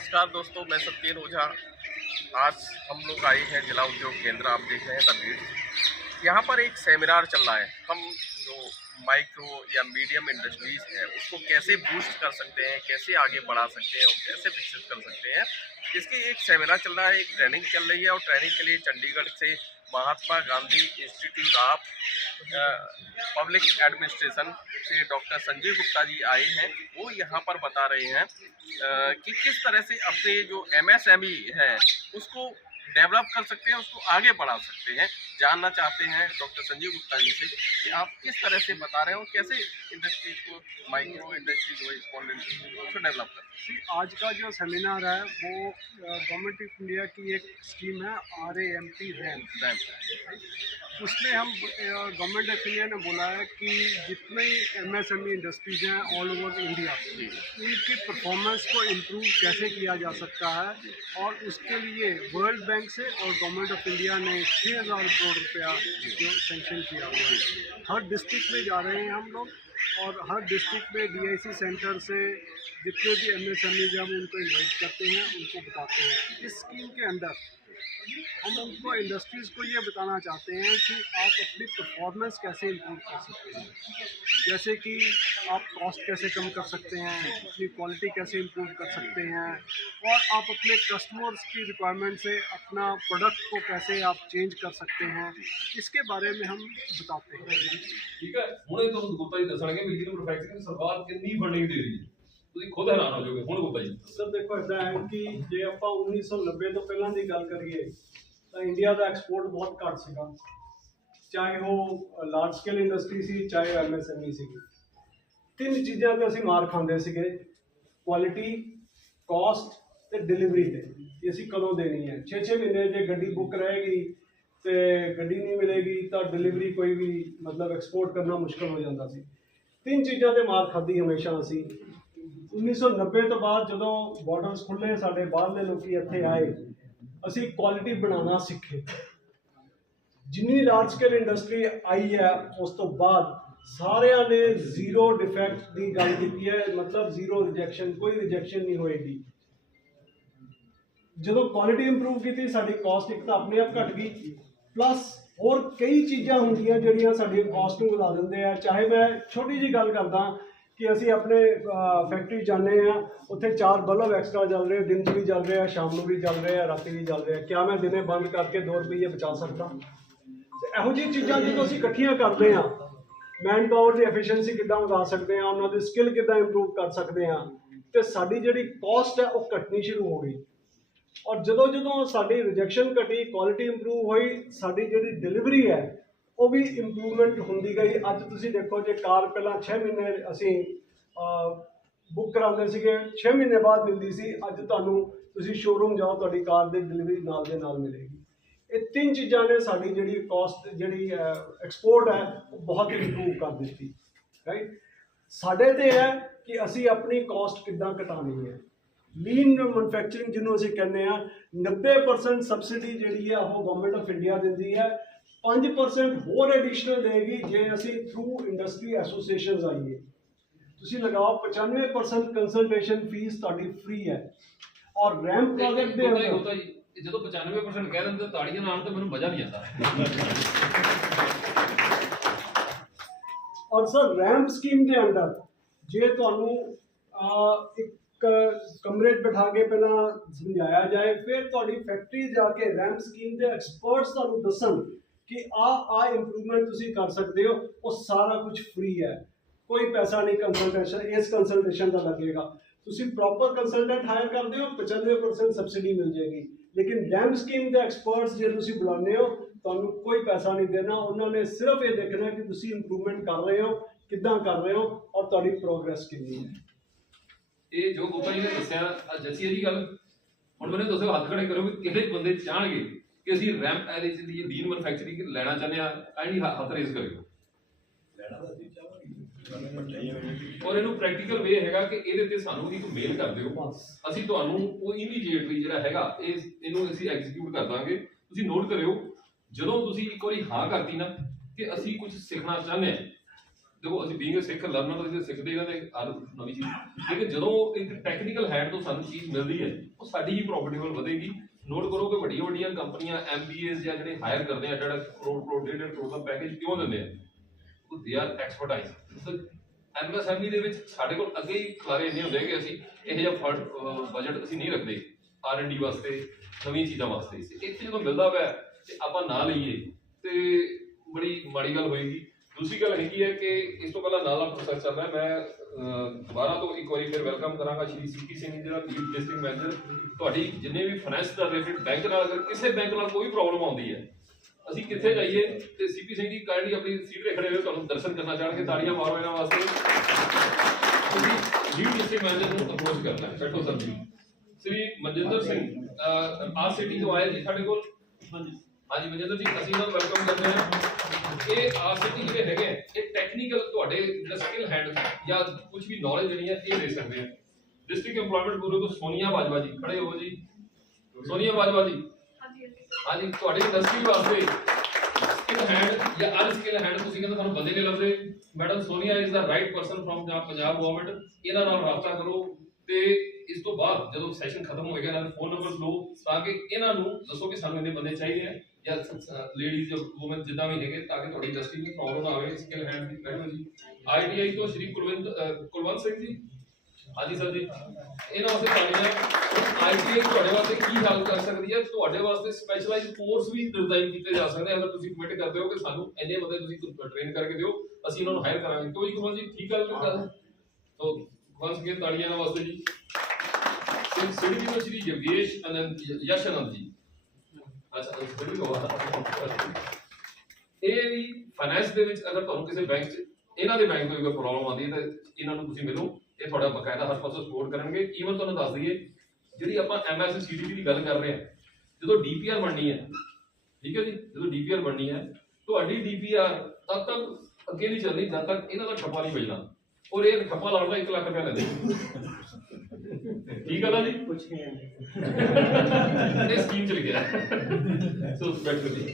नमस्कार दोस्तों, मैं सत्येन ओझा। आज हम लोग आए हैं जिला उद्योग केंद्र, आप देख रहे हैं द लीड्स। यहाँ पर एक सेमिनार चल रहा है। हम जो माइक्रो या मीडियम इंडस्ट्रीज है उसको कैसे बूस्ट कर सकते हैं, कैसे आगे बढ़ा सकते हैं और कैसे विकसित कर सकते हैं, इसकी एक सेमिनार चल रहा है, एक ट्रेनिंग चल रही है। और ट्रेनिंग के लिए चंडीगढ़ से Mahatma Gandhi institute of public administration से डॉक्टर संजीव गुप्ता जी आए हैं। वो यहाँ पर बता रहे हैं कि किस तरह से अपने जो एमएसएमई है उसको डेवलप कर सकते हैं, उसको आगे बढ़ा सकते हैं। जानना चाहते हैं डॉक्टर संजीव गुप्ता जी से कि आप किस तरह से बता रहे हो, कैसे इंडस्ट्रीज को, माइक्रो इंडस्ट्रीज हो, स्मॉल इंडस्ट्रीज को डेवलप करते हैं। आज का जो सेमिनार है वो गवर्नमेंट ऑफ इंडिया की एक स्कीम है RAMP रैम्प। उसमें हम गवर्नमेंट ऑफ इंडिया ने बोला है कि जितने MSME इंडस्ट्रीज हैं ऑल ओवर इंडिया, उनकी परफॉर्मेंस को इम्प्रूव कैसे किया जा सकता है। और उसके लिए वर्ल्ड बैंक से और गवर्नमेंट ऑफ इंडिया ने 6,000 करोड़ रुपया जो सेंक्शन किया हुआ है। हर डिस्ट्रिक्ट में जा रहे हैं हम लोग और हर डिस्ट्रिक्ट में DIC सेंटर से जितने भी MSMEs हैं हम उनको इन्वाइट करते हैं, उनको बताते हैं। इस स्कीम के अंदर हम उनको इंडस्ट्रीज़ को ये बताना चाहते हैं कि आप अपनी परफॉर्मेंस कैसे इम्प्रूव कर सकते हैं, जैसे कि आप कॉस्ट कैसे कम कर सकते हैं, अपनी क्वालिटी कैसे इम्प्रूव कर सकते हैं, और आप अपने कस्टमर्स की रिक्वायरमेंट से अपना प्रोडक्ट को कैसे आप चेंज कर सकते हैं, इसके बारे में हम बताते हैं। ठीक है, ਹੁਣੇ ਤੁਹਾਨੂੰ ਗੁਪਤਾ ਜੀ ਦੱਸਣਗੇ ਵੀ ਜਿਹਨੂੰ ਮੈਨੂਫੈਕਚਰਿੰਗ ਸਰਕਾਰ ਕਿੰਨੀ ਫੰਡਿੰਗ ਦੇ ਰਹੀ ਹੈ। ਤੁਸੀਂ ਖੁਦ ਹੈਰਾਨ ਹੋ ਜਾਓਗੇ। ਹੁਣ ਗੁਪਤਾ ਜੀ ਸਰ ਦੇਖੋ ਇੱਦਾਂ ਹੈ ਕਿ ਜੇ ਆਪਾਂ 1990 ਤੋਂ ਪਹਿਲਾਂ ਦੀ ਗੱਲ ਕਰੀਏ ਤਾਂ ਇੰਡੀਆ ਦਾ ਐਕਸਪੋਰਟ ਬਹੁਤ ਘੱਟ ਸੀਗਾ, ਚਾਹੇ ਉਹ ਲਾਰਜ ਸਕੇਲ ਇੰਡਸਟਰੀ ਸੀ ਚਾਹੇ MSME ਸੀਗੀ। ਤਿੰਨ ਚੀਜ਼ਾਂ 'ਤੇ ਅਸੀਂ ਮਾਰ ਖਾਂਦੇ ਸੀਗੇ, ਕੁਆਲਿਟੀ, ਕਾਸਟ ਤੇ ਡਿਲੀਵਰੀ 'ਤੇ ਕਿ ਅਸੀਂ ਕਦੋਂ ਦੇਣੀ ਹੈ। 6-6 ਮਹੀਨੇ ਜੇ ਗੱਡੀ ਬੁੱਕ ਰਹੇਗੀ ਤੇ ਗੱਡੀ ਨਹੀਂ ਮਿਲੇਗੀ ਤਾਂ ਡਿਲੀਵਰੀ ਕੋਈ ਵੀ ਮਤਲਬ ਐਕਸਪੋਰਟ ਕਰਨਾ ਮੁਸ਼ਕਲ ਹੋ ਜਾਂਦਾ ਸੀ। ਤਿੰਨ ਚੀਜ਼ਾਂ 'ਤੇ ਮਾਰ ਖਾਧੀ ਹਮੇਸ਼ਾ ਅਸੀਂ। 1990 ਤੋਂ ਬਾਅਦ ਜਦੋਂ ਬਾਰਡਰਸ ਖੁੱਲ੍ਹੇ, ਸਾਡੇ ਬਾਹਰਲੇ ਲੋਕੀ ਇੱਥੇ ਆਏ, ਅਸੀਂ ਕੁਆਲਿਟੀ ਬਣਾਉਣਾ ਸਿੱਖੇ। ਜਿੰਨੀ ਲਾਰਜ ਸਕੇਲ ਇੰਡਸਟਰੀ ਆਈ ਹੈ ਉਸ ਤੋਂ ਬਾਅਦ ਸਾਰਿਆਂ ਨੇ ਜ਼ੀਰੋ ਡਿਫੈਕਟ ਦੀ ਗੱਲ ਕੀਤੀ ਹੈ, ਮਤਲਬ ਜ਼ੀਰੋ ਰਿਜੈਕਸ਼ਨ, ਕੋਈ ਰਿਜੈਕਸ਼ਨ ਨਹੀਂ ਹੋਏਗੀ। ਜਦੋਂ ਕੁਆਲਿਟੀ ਇੰਪਰੂਵ ਕੀਤੀ ਸਾਡੀ ਕਾਸਟ ਇੱਕ ਤਾਂ ਆਪਣੇ ਆਪ ਘਟ ਗਈ, ਪਲੱਸ ਹੋਰ ਕਈ ਚੀਜ਼ਾਂ ਹੁੰਦੀਆਂ ਜਿਹੜੀਆਂ ਸਾਡੀ ਕਾਸਟ ਨੂੰ ਵਧਾ ਦਿੰਦੇ ਆ। ਚਾਹੇ ਮੈਂ ਛੋਟੀ ਜਿਹੀ ਗੱਲ ਕਰਦਾ ਕਿ ਅਸੀਂ ਆਪਣੇ ਫੈਕਟਰੀ ਜਾਂਦੇ ਹਾਂ, ਉੱਥੇ 4 ਬਲਬ ਐਕਸਟਰਾ ਚੱਲ ਰਹੇ, ਦਿਨ 'ਚ ਵੀ ਚੱਲ ਰਿਹਾ, ਸ਼ਾਮ ਨੂੰ ਵੀ ਚੱਲ ਰਿਹਾ, ਰਾਤੀ ਵੀ ਚੱਲ ਰਿਹਾ। ਕਿਆ ਮੈਂ ਦਿਨੇ ਬੰਦ ਕਰਕੇ 2 ਰੁਪਏ ਬਚਾ ਸਕਦਾ? ਇਹੋ ਜਿਹੀ ਚੀਜ਼ਾਂ ਜਦੋਂ ਅਸੀਂ ਇਕੱਠੀਆਂ ਕਰਦੇ ਹਾਂ, ਮੈਨ ਪਾਵਰ ਦੀ ਐਫੀਸ਼ੀਐਂਸੀ ਕਿੱਦਾਂ ਵਧਾ ਸਕਦੇ ਹਾਂ, ਉਹਨਾਂ ਦੀ ਸਕਿੱਲ ਕਿੱਦਾਂ ਇੰਪਰੂਵ ਕਰ ਸਕਦੇ ਹਾਂ, ਅਤੇ ਸਾਡੀ ਜਿਹੜੀ ਕਾਸਟ ਹੈ ਉਹ ਘਟਣੀ ਸ਼ੁਰੂ ਹੋ ਗਈ। ਔਰ ਜਦੋਂ ਜਦੋਂ ਸਾਡੀ ਰਿਜੈਕਸ਼ਨ ਘਟੀ, ਕੁਆਲਿਟੀ ਇੰਪਰੂਵ ਹੋਈ, ਸਾਡੀ ਜਿਹੜੀ ਡਿਲੀਵਰੀ ਹੈ ਉਹ ਵੀ ਇੰਪਰੂਵਮੈਂਟ ਹੁੰਦੀ ਗਈ। ਅੱਜ ਤੁਸੀਂ ਦੇਖੋ, ਜੇ ਕਾਰ ਪਹਿਲਾਂ 6 ਮਹੀਨੇ ਅਸੀਂ ਬੁੱਕ ਕਰਾਉਂਦੇ ਸੀਗੇ, 6 ਮਹੀਨੇ ਬਾਅਦ ਮਿਲਦੀ ਸੀ। ਅੱਜ ਤੁਹਾਨੂੰ ਤੁਸੀਂ ਸ਼ੋਰੂਮ ਜਾਓ, ਤੁਹਾਡੀ ਕਾਰ ਦੀ ਡਿਲੀਵਰੀ ਨਾਲ ਦੇ ਨਾਲ ਮਿਲੇਗੀ। ਇਹ ਤਿੰਨ ਚੀਜ਼ਾਂ ਨੇ ਸਾਡੀ ਜਿਹੜੀ ਕਾਸਟ, ਜਿਹੜੀ ਐਕਸਪੋਰਟ ਹੈ ਉਹ ਬਹੁਤ ਇੰਪਰੂਵ ਕਰ ਦਿੱਤੀ। ਰਾਈਟ, ਸਾਡੇ 'ਤੇ ਹੈ ਕਿ ਅਸੀਂ ਆਪਣੀ ਕਾਸਟ ਕਿੱਦਾਂ ਘਟਾਉਣੀ ਹੈ। ਲੀਨ ਮੈਨੂਫੈਕਚਰਿੰਗ ਜਿਹਨੂੰ ਅਸੀਂ ਕਹਿੰਦੇ ਹਾਂ, 90% ਸਬਸਿਡੀ ਜਿਹੜੀ ਹੈ ਉਹ ਗਵਰਨਮੈਂਟ ਆਫ ਇੰਡੀਆ ਦਿੰਦੀ ਹੈ, 5% ਹੋਰ ਐਡੀਸ਼ਨਲ ਦੇਗੀ ਜੇ ਅਸੀਂ ਥਰੂ ਇੰਡਸਟਰੀ ਐਸੋਸੀਏਸ਼ਨਸ ਆਈਏ। ਤੁਸੀਂ ਲਗਾਓ 95% ਕੰਸਲਟੇਸ਼ਨ ਫੀਸ ਤੁਹਾਡੀ ਫ੍ਰੀ ਹੈ। ਔਰ ਰੈਂਪ ਪ੍ਰੋਜੈਕਟ ਦੇ ਹੁੰਦਾ ਜੀ, ਜਦੋਂ 95% ਕਹਿ ਦਿੰਦੇ ਤਾੜੀਆਂ ਨਾਲ ਤਾਂ ਮੈਨੂੰ ਮਜ਼ਾ ਨਹੀਂ ਆਉਂਦਾ। ਔਰ ਸਰ ਰੈਂਪ ਸਕੀਮ ਦੇ ਅੰਡਰ ਜੇ ਤੁਹਾਨੂੰ ਇੱਕ ਕਮਰੇ 'ਚ ਬਿਠਾ ਕੇ ਪਹਿਲਾਂ ਸਮਝਾਇਆ ਜਾਏ, ਫਿਰ ਤੁਹਾਡੀ ਫੈਕਟਰੀ ਜਾ ਕੇ ਰੈਂਪ ਸਕੀਮ ਦੇ ਐਕਸਪਰਟਸ ਤੁਹਾਨੂੰ ਦੱਸਣ ਕਿ ਆਹ ਇੰਪਰੂਵਮੈਂਟ ਤੁਸੀਂ ਕਰ ਸਕਦੇ ਹੋ, ਉਹ ਸਾਰਾ ਕੁਝ ਫ੍ਰੀ ਹੈ, ਕੋਈ ਪੈਸਾ ਨਹੀਂ ਇਸ ਕੰਸਲਟੇਸ਼ਨ ਦਾ ਲੱਗੇਗਾ। ਤੁਸੀਂ ਪ੍ਰੋਪਰ ਕੰਸਲਟੈਂਟ ਹਾਇਰ ਕਰਦੇ ਹੋ, 95% ਸਬਸਿਡੀ ਮਿਲ ਜਾਏਗੀ। ਲੇਕਿਨ ਰੈਂਪ ਸਕੀਮ ਦੇ ਐਕਸਪਰਟਸ ਜੇ ਤੁਸੀਂ ਬੁਲਾਉਂਦੇ ਹੋ, ਤੁਹਾਨੂੰ ਕੋਈ ਪੈਸਾ ਨਹੀਂ ਦੇਣਾ। ਉਹਨਾਂ ਨੇ ਸਿਰਫ ਇਹ ਦੇਖਣਾ ਕਿ ਤੁਸੀਂ ਇੰਪਰੂਵਮੈਂਟ ਕਰ ਰਹੇ ਹੋ, ਕਿੱਦਾਂ ਕਰ ਰਹੇ ਹੋ, ਔਰ ਤੁਹਾਡੀ ਪ੍ਰੋਗਰੈਸ ਕਿੰਨੀ ਹੈ। ਇਹ ਜੋ ਗੁਪਤਾ ਜੀ ਨੇ ਦੱਸਿਆ ਜੱਸੀ ਇਹਦੀ ਗੱਲ, ਹੁਣ ਮੈਨੂੰ ਦੱਸੋ, ਹੱਥ ਖੜੇ ਕਰੋ ਵੀ ਕਿਹੜੇ ਬੰਦੇ ਚਾਹਣਗੇ ਕਿ ਅਸੀਂ ਰੈਂਪ ਐਦੇ ਦੀ ਲੀਨ ਮੈਨੂਫੈਕਚਰਿੰਗ ਲੈਣਾ ਚਾਹੁੰਦੇ ਹਾਂ। ਕਾਈਂਡਲੀ ਹੱਥ ਰੇਜ਼ ਕਰਿਓ। ਔਰ ਇਹਨੂੰ ਪ੍ਰੈਕਟੀਕਲ ਵੇ ਹੈਗਾ ਕਿ ਇਹਦੇ ਤੇ ਸਾਨੂੰ ਇੱਕ ਮੇਲ ਕਰ ਦਿਓ, ਅਸੀਂ ਤੁਹਾਨੂੰ ਉਹ ਇਮੀਡੀਏਟਲੀ ਜਿਹੜਾ ਹੈਗਾ ਇਹਨੂੰ ਅਸੀਂ ਐਗਜ਼ੀਕਿਊਟ ਕਰ ਦਾਂਗੇ। ਤੁਸੀਂ ਨੋਟ ਕਰਿਓ, ਜਦੋਂ ਤੁਸੀਂ ਇੱਕ ਵਾਰੀ ਹਾਂ ਕਰਤੀ ਨਾ ਕਿ ਅਸੀਂ ਕੁਝ ਸਿੱਖਣਾ ਚਾਹੁੰਦੇ ਹਾਂ, देखो ਅਸੀਂ ਬੀਇੰਗ ਸਿੱਖ ਲਰਨਰ ਅਸੀਂ ਸਿੱਖਦੇ ਇਹਨਾਂ ਦੇ ਹਰ ਨਵੀਂ ਚੀਜ਼, ਲੇਕਿਨ ਜਦੋਂ ਇੱਕ ਟੈਕਨੀਕਲ ਹੈਡ ਤੋਂ ਸਾਨੂੰ ਚੀਜ਼ ਮਿਲਦੀ ਹੈ ਉਹ ਸਾਡੀ ਹੀ ਪ੍ਰੋਫਿਟੇਬਲ ਵਧੇਗੀ। ਨੋਟ ਕਰੋ ਕਿ ਵੱਡੀਆਂ ਵੱਡੀਆਂ ਕੰਪਨੀਆਂ MBAs ਜਾਂ ਜਿਹੜੇ ਹਾਇਰ ਕਰਦੇ ਆ ਜਿਹੜਾ ਕਰੋੜ 1.5 ਕਰੋੜ ਦਾ ਪੈਕੇਜ ਕਿਉਂ ਦਿੰਦੇ ਆ, ਉਹ ਦੇ ਆਰ ਐਕਸਪਰਟਾਈਜ਼। MSME ਦੇ ਵਿੱਚ ਸਾਡੇ ਕੋਲ ਅੱਗੇ ਹੀ ਖਲਾਰੇ ਇੰਨੇ ਹੁੰਦੇ ਕਿ ਅਸੀਂ ਇਹੋ ਜਿਹਾ ਬਜਟ ਅਸੀਂ ਨਹੀਂ ਰੱਖਦੇ R&D ਵਾਸਤੇ, ਨਵੀਆਂ ਚੀਜ਼ਾਂ ਵਾਸਤੇ। ਇੱਥੇ ਜਦੋਂ ਮਿਲਦਾ ਪਿਆ ਤੇ ਆਪਾਂ ਨਾ ਲਈਏ ਤੇ ਬੜੀ ਮਾੜੀ ਗੱਲ ਹੋਏਗੀ। ਦੂਸਰੀ ਗੱਲ ਹੈਗੀ ਹੈ ਕਿ ਇਸ ਤੋਂ ਪਹਿਲਾਂ ਨਾਲ ਪ੍ਰੋਸੈਸ ਚੱਲ ਰਿਹਾ, ਮੈਂ ਦੁਬਾਰਾ ਤੋਂ ਇੱਕ ਵਾਰੀ ਫਿਰ ਵੈਲਕਮ ਕਰਾਂਗਾ ਸ਼੍ਰੀ CP ਸਿੰਘ ਜਿਹੜਾ ਲੀਡ ਡਿਸਟ੍ਰਿਕਟ ਮੈਨੇਜਰ। ਤੁਹਾਡੀ ਜਿੰਨੇ ਵੀ ਫਾਈਨੈਂਸ ਦਾ ਰਿਲੇਟਡ ਬੈਂਕ ਨਾਲ ਅਗਰ ਕਿਸੇ ਬੈਂਕ ਨਾਲ ਕੋਈ ਪ੍ਰੋਬਲਮ ਆਉਂਦੀ ਹੈ, ਅਸੀਂ ਕਿੱਥੇ ਜਾਈਏ ਤੇ CP ਸਿੰਘ ਜੀ ਕਾਇੰਡਲੀ ਆਪਣੀ ਸੀਟ ਤੇ ਖੜੇ ਹੋਏ ਤੁਹਾਨੂੰ ਦਰਸ਼ਨ ਕਰਨਾ ਚਾਹਣਗੇ, ਤਾੜੀਆਂ ਮਾਰੋ ਇਹਨਾਂ ਵਾਸਤੇ। ਤੁਸੀਂ ਲੀਡ ਡਿਸਟ੍ਰਿਕਟ ਮੈਨੇਜਰ ਨੂੰ ਅਪਰੋਚ ਕਰਨਾ ਹੈ। ਬੈਠੋ ਸਰ ਜੀ। ਸ੍ਰੀ ਮਨਜਿੰਦਰ ਸਿੰਘ RCT ਤੋਂ ਆਏ ਜੀ ਸਾਡੇ ਕੋਲ। ਹਾਂਜੀ ਮਨਜਿੰਦਰ ਜੀ, ਅਸੀਂ ਇਹਨਾਂ ਨੂੰ ਵੈਲਕਮ ਕਰਦੇ ਹਾਂ। ਇਹ RCT ਜਿਹੜੇ ਹੈਗੇ ਇਹ ਟੈਕਨੀਕਲ ਤੁਹਾਡੇ ਜਿਹੜਾ ਸਕਿੱਲ ਹੈਂਡ ਜਾਂ ਕੁਝ ਵੀ ਨੌਲੇਜ ਦੇਣੀ ਹੈ ਇਹ ਦੇ ਸਕਦੇ ਆ। ਡਿਸਟ੍ਰਿਕਟ ਇੰਪਲੋਇਮੈਂਟ ਬਿਊਰੋ ਤੋਂ ਸੋਨੀਆ ਬਾਜਵਾ ਜੀ ਖੜੇ ਹੋ ਜੀ। ਸੋਨੀਆ ਬਾਜਵਾ ਜੀ, ਹਾਂਜੀ ਤੁਹਾਡੀ ਇੰਡਸਟਰੀ ਵਾਸਤੇ ਸਕਿੱਲ ਹੈਂਡ ਜਾਂ ਅਨਸਕਿੱਲ ਹੈਂਡ ਤੁਸੀਂ ਕਹਿੰਦੇ ਤੁਹਾਨੂੰ ਬੰਦੇ ਨਹੀਂ ਲੱਭਦੇ, madam Sonia is the right person from Punjab government. ਇਹਨਾਂ ਨਾਲ ਰਾਬਤਾ ਕਰੋ ਤੇ ਇਸ ਤੋਂ ਬਾਅਦ ਜਦੋਂ ਸੈਸ਼ਨ ਖਤਮ ਹੋਏਗਾ ਇਹਨਾਂ ਦਾ ਫੋਨ ਨੰਬਰ ਲਓ ਤਾਂ ਕਿ ਇਹਨਾਂ ਨੂੰ ਦੱਸੋ ਕਿ ਸਾਨੂੰ ਇੰਨੇ ਬੰਦੇ ਚਾਹੀਦੇ ਆ ਜਾਂ ਲੇਡੀਜ਼ ਜਾਂ ਵੂਮਨ ਜਿੱਦਾਂ ਵੀ ਹੈਗੇ, ਤਾਂ ਕਿ ਤੁਹਾਡੀ ਇੰਡਸਟਰੀ ਨੂੰ ਪ੍ਰੋਬਲਮ ਨਾ ਆਵੇ। ਸਕਿੱਲ ਹੈਂਡ ਦੀ ਬੈਠੋ ਜੀ। ITI ਤੋਂ ਸ਼੍ਰੀ ਕੁਲਵੰਤ ਸਿੰਘ ਜੀ, ਹਾਂਜੀ ਸਰ ਜੀ। ਇਹਨਾਂ ਵਾਸਤੇ ਪਾਣੀ ITI ਤੁਹਾਡੇ ਵਾਸਤੇ ਕੀ ਹੈਲਪ ਕਰ ਸਕਦੀ ਹੈ, ਤੁਹਾਡੇ ਵਾਸਤੇ ਸਪੈਸ਼ਲਾਈਜ਼ਡ ਕੋਰਸ ਵੀ ਡਿਜ਼ਾਈਨ ਕੀਤੇ ਜਾ ਸਕਦੇ ਅਗਰ ਤੁਸੀਂ ਕਮਿਟ ਕਰਦੇ ਹੋ ਕਿ ਸਾਨੂੰ ਇੰਨੇ ਬੰਦੇ ਤੁਸੀਂ ਟ੍ਰੇਨ ਕਰਕੇ ਦਿਓ, ਅਸੀਂ ਇਹਨਾਂ ਨੂੰ ਹਾਇਰ ਕਰਾਂਗੇ। ਕਿਉਂ ਜੀ ਕੁਲਵੰਤ ਜੀ, ਠੀਕ ਗੱਲ ਕਰ ਤੋ ਵੰਸ ਅਗੇਨ ਤਾੜੀਆਂ ਇਹਨਾਂ ਵਾਸਤੇ ਜੀ। ਸਿਟੀ ਤੋਂ ਸ਼੍ਰੀ ਯੋਗੇਸ਼ ਯਸ਼ ਆਨੰਦ ਜੀ। ਅੱਛਾ ਇਹ ਵੀ ਫਾਈਨੈਂਸ ਦੇ ਵਿੱਚ ਅਗਰ ਤੁਹਾਨੂੰ ਕਿਸੇ ਬੈਂਕ 'ਚ ਇਹਨਾਂ ਦੇ ਬੈਂਕ ਤੋਂ ਕੋਈ ਪ੍ਰੋਬਲਮ ਆਉਂਦੀ ਹੈ ਤਾਂ ਇਹਨਾਂ ਨੂੰ ਤੁਸੀਂ ਮਿਲੋ, ਇਹ ਤੁਹਾਡਾ ਬਕਾਇਦਾ ਹਰ ਪਾਸੋਂ ਸਪੋਰਟ ਕਰਨਗੇ। ਈਵਨ ਤੁਹਾਨੂੰ ਦੱਸ ਦਈਏ ਜਿਹੜੀ ਆਪਾਂ MSc CDP ਦੀ ਗੱਲ ਕਰ ਰਹੇ ਹਾਂ, ਜਦੋਂ DPR ਬਣਨੀ ਹੈ, ਠੀਕ ਹੈ ਜੀ, ਜਦੋਂ DPR ਬਣਨੀ ਹੈ ਤੁਹਾਡੀ DPR ਤਦ ਤੱਕ ਅੱਗੇ ਨਹੀਂ ਚੱਲਣੀ ਜਦ ਤੱਕ ਇਹਨਾਂ ਦਾ ਠੱਪਾ ਨਹੀਂ ਵੱਜਣਾ, ਔਰ ਇਹ ਠੱਪਾ ਲਾਉਣ ਦਾ 1 ਲੱਖ ਰੁਪਇਆ ਲੈਂਦੇ। ਠੀਕ ਹੈ ਨਾ ਜੀ, ਕੁਝ ਨਹੀਂ ਇਹ ਸਕੀਮ चल गया। सो बैठो जी।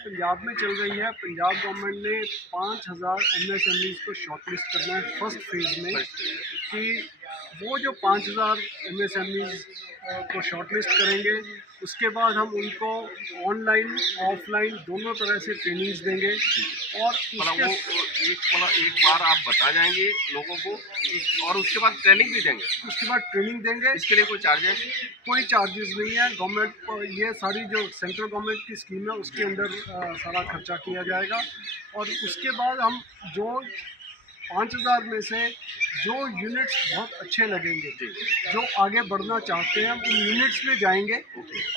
पंजाब में चल रही है। पंजाब गवर्नमेंट ने 5000 MSMEs को शॉर्टलिस्ट करना है फर्स्ट फेज में, कि वो जो 5000 MSMEs को शॉर्टलिस्ट करेंगे उसके बाद हम उनको ऑनलाइन ऑफलाइन दोनों तरह से ट्रेनिंग्स देंगे। और एक बार आप बता जाएंगे लोगों को और उसके बाद ट्रेनिंग भी देंगे। उसके बाद ट्रेनिंग देंगे। इसके लिए कोई चार्जेस? कोई चार्जेस नहीं है। गवर्नमेंट ये सारी जो सेंट्रल गवर्नमेंट की स्कीम है उसके अंदर सारा खर्चा किया जाएगा। और उसके बाद हम जो 5000 में से जो यूनिट्स बहुत अच्छे लगेंगे, जो आगे बढ़ना चाहते हैं, हम उन यूनिट्स में जाएंगे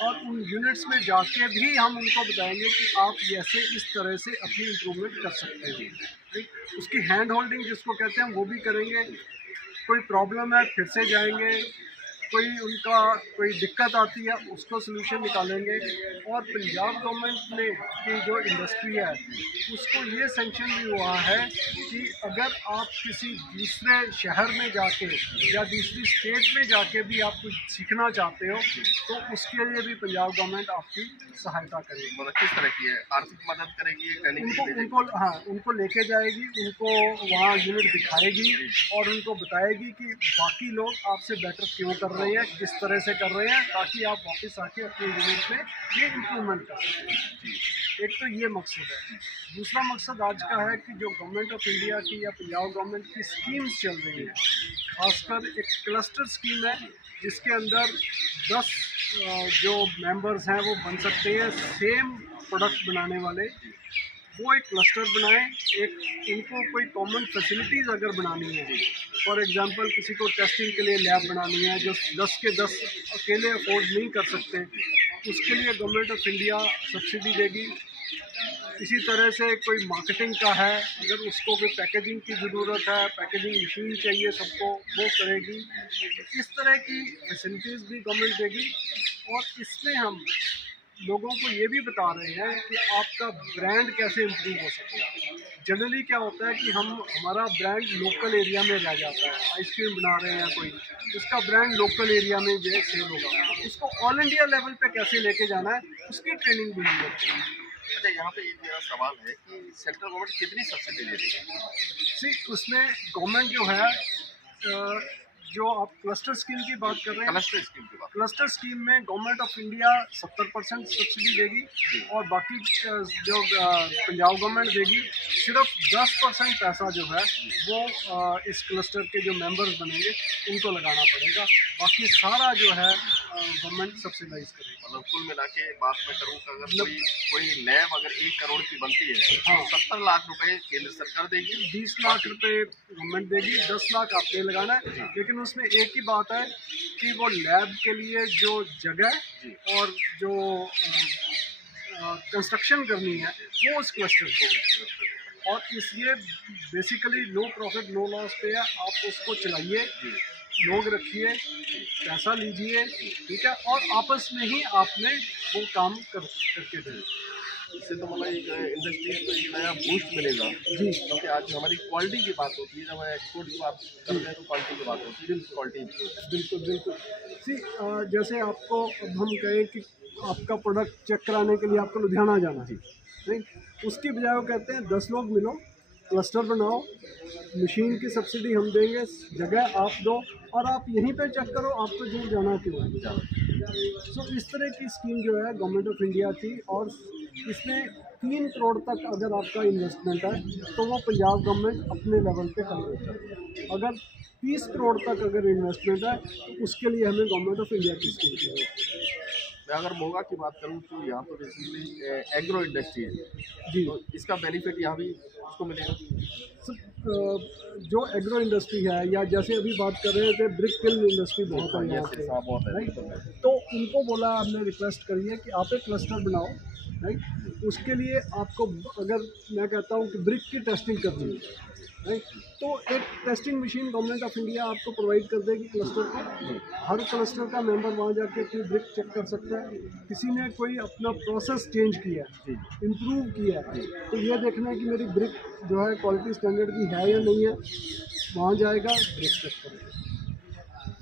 और उन यूनिट्स में जाके भी हम उनको बताएंगे कि आप ऐसे इस तरह से अपनी इम्प्रूवमेंट कर सकते हैं। ठीक, उसकी हैंड होल्डिंग जिसको कहते हैं वो भी करेंगे। कोई प्रॉब्लम है फिर से जाएंगे, कोई उनका कोई दिक्कत आती है उसको सलूशन निकालेंगे। और पंजाब गवर्नमेंट ने की जो इंडस्ट्री है उसको ये सेंक्शन भी हुआ है कि अगर आप किसी दूसरे शहर में जाके या दूसरी स्टेट में जाके भी आप कुछ सीखना चाहते हो तो उसके लिए भी पंजाब गवर्नमेंट आपकी सहायता करेगी। मतलब किस तरह की है? आर्थिक मदद करेगी? उनको हाँ उनको लेके जाएगी, उनको वहाँ यूनिट दिखाएगी और उनको बताएगी कि बाकी लोग आपसे बेटर क्यों कर रहे हैं, किस तरह से कर रहे हैं, ताकि आप वापस आके अपने यूनिट में ये इम्प्रूवमेंट कर सकें। एक तो ये मकसद है। दूसरा मकसद आज का है कि जो गवर्नमेंट ऑफ इंडिया की या पंजाब गवर्नमेंट की स्कीम्स चल रही हैं, खासकर एक क्लस्टर स्कीम है जिसके अंदर 10 जो मेंबर्स हैं वो बन सकते हैं सेम प्रोडक्ट बनाने वाले। वो एक क्लस्टर बनाएं, एक इनको कोई कॉमन फैसिलिटीज़ अगर बनानी है, फॉर एग्जांपल किसी को टेस्टिंग के लिए लैब बनानी है जो 10 के 10 अकेले अफोर्ड नहीं कर सकते, उसके लिए गवर्नमेंट ऑफ इंडिया सब्सिडी देगी। इसी तरह से कोई मार्केटिंग का है, अगर उसको कोई पैकेजिंग की ज़रूरत है, पैकेजिंग मशीन चाहिए सबको, वो करेगी। इस तरह की फैसिलिटीज़ भी गवर्नमेंट देगी। और इसमें हम लोगों को ये भी बता रहे हैं कि आपका ब्रांड कैसे इम्प्रूव हो सके। जनरली क्या होता है कि हमारा ब्रांड लोकल एरिया में रह जाता है। आइसक्रीम बना रहे हैं कोई, उसका ब्रांड लोकल एरिया में जो सेल होगा, उसको ऑल इंडिया लेवल पे कैसे लेके जाना है उसकी ट्रेनिंग भी दी जाती है। अच्छा, यहाँ पे एक मेरा सवाल है कि सेंट्रल गवर्नमेंट कितनी सब्सिडी दे रही है? सी उसमें गवर्नमेंट जो है जो आप क्लस्टर स्कीम की बात कर रहे हैं, क्लस्टर स्कीम की बात। क्लस्टर स्कीम में गवर्नमेंट ऑफ इंडिया 70% सब्सिडी देगी और बाकी जो पंजाब गवर्नमेंट देगी सिर्फ 10% पैसा जो है वो इस क्लस्टर के जो मेंबर्स बनेंगे उनको लगाना पड़ेगा, बाकी सारा जो है गवर्नमेंट सब्सिडाइज करेगी। मतलब कुल मिला के बात मैं करूँ तो अगर कोई लैब अगर 1 करोड़ की बनती है हाँ। तो 70 लाख रुपए केंद्र सरकार देगी, 20 लाख रुपए गवर्नमेंट देगी, 10 लाख आपने लगाना है। लेकिन उसमें एक ही बात है कि वो लैब के लिए जो जगह और जो कंस्ट्रक्शन करनी है वो उस क्लस्टर को, और इसलिए basically no profit no loss पे है। आप उसको चलाइए, लोग रखिए, पैसा लीजिए, ठीक है, और आपस में ही आपने वो काम करके दें। इससे तो मतलब एक इंडस्ट्रीज को एक नया बूस्ट मिलेगा जी, क्योंकि आज हमारी क्वालिटी की बात होती है, जब हम एक्सपोर्ट की बात करते हैं तो क्वालिटी की बात होती है, क्वालिटी। बिल्कुल बिल्कुल। सी जैसे आपको अब हम कहें कि आपका प्रोडक्ट चेक कराने के लिए आपको लुधियाना जाना है, नहीं, उसकी बजाय वो कहते हैं 10 लोग मिलो, क्लस्टर बनाओ, मशीन की सब्सिडी हम देंगे, जगह आप दो और आप यहीं पे चेक करो, आपको दूर जाना क्यों है। सो इस तरह की स्कीम जो है गवर्नमेंट ऑफ इंडिया की, और इसमें 3 करोड़ तक अगर आपका इन्वेस्टमेंट है तो वो पंजाब गवर्नमेंट अपने लेवल पे कर देती है। अगर 30 करोड़ तक अगर इन्वेस्टमेंट है तो उसके लिए हमें गवर्नमेंट ऑफ इंडिया की स्कीम चाहिए। मैं अगर मोगा की बात करूँ तो यहाँ पर बेसिकली एग्रो इंडस्ट्री है जी, तो इसका बेनिफिट यहाँ भी उसको मिलेगा। जो एग्रो इंडस्ट्री है, या जैसे अभी बात कर रहे थे ब्रिक फिल्म इंडस्ट्री बहुत है यहाँ पे, बहुत है, राइट, तो उनको बोला, हमने रिक्वेस्ट करी है कि आप एक क्लस्टर बनाओ, राइट, उसके लिए आपको अगर मैं कहता हूँ कि ब्रिक की टेस्टिंग करनी है, राइट, तो एक testing machine government of India आपको प्रोवाइड कर देगी क्लस्टर को। हर क्लस्टर का मेंबर वहाँ जाके अपनी ब्रिक चेक कर सकता है। किसी ने कोई अपना प्रोसेस चेंज किया है, इम्प्रूव किया है, तो ये देखना है कि मेरी ब्रिक जो है क्वालिटी स्टैंडर्ड की है या नहीं है, वहाँ जाएगा, ब्रिक चेक करेगा।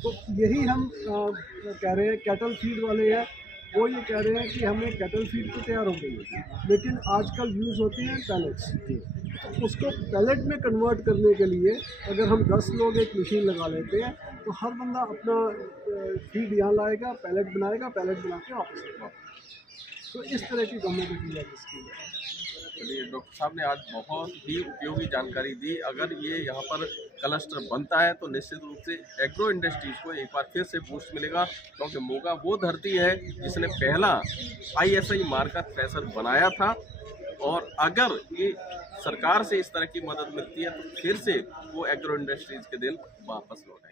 तो यही हम कह रहे हैं। कैटल फीड वाले हैं, वो ये कह रहे हैं कि हमें कैटल फीड तो तैयार हो गई है, लेकिन आजकल यूज़ होती हैं पैलेट्स, तो उसको पैलेट में कन्वर्ट करने के लिए अगर हम 10 लोग एक मशीन लगा लेते हैं तो हर बंदा अपना फीड यहाँ लाएगा, पैलेट बनाएगा, पैलेट बना के वापस लेगा। तो इस तरह की गवर्नमेंट ऑफ इंडिया की स्कीम है। चलिए, डॉक्टर साहब ने आज बहुत ही उपयोगी जानकारी दी। अगर ये यहाँ पर क्लस्टर बनता है तो निश्चित रूप से एग्रो इंडस्ट्रीज को एक बार फिर से बूस्ट मिलेगा, क्योंकि मोगा वो धरती है जिसने पहला ISI मार्क का थ्रेशर बनाया था, और अगर ये सरकार से इस तरह की मदद मिलती है तो फिर से वो एग्रो इंडस्ट्रीज के दिन वापस लौटे।